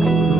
गुरु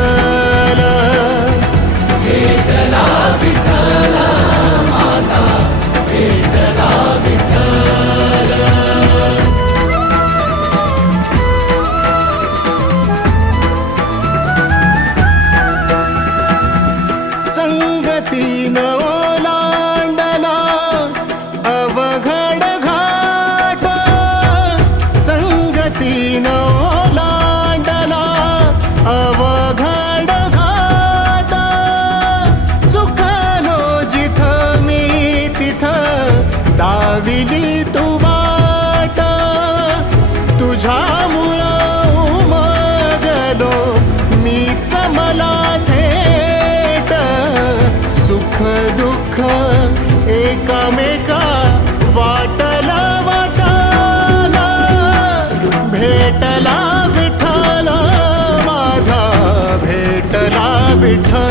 दुःख एकामेका वाटला वाटला भेटला विठ्ठल माझा भेटला विठ्ठल.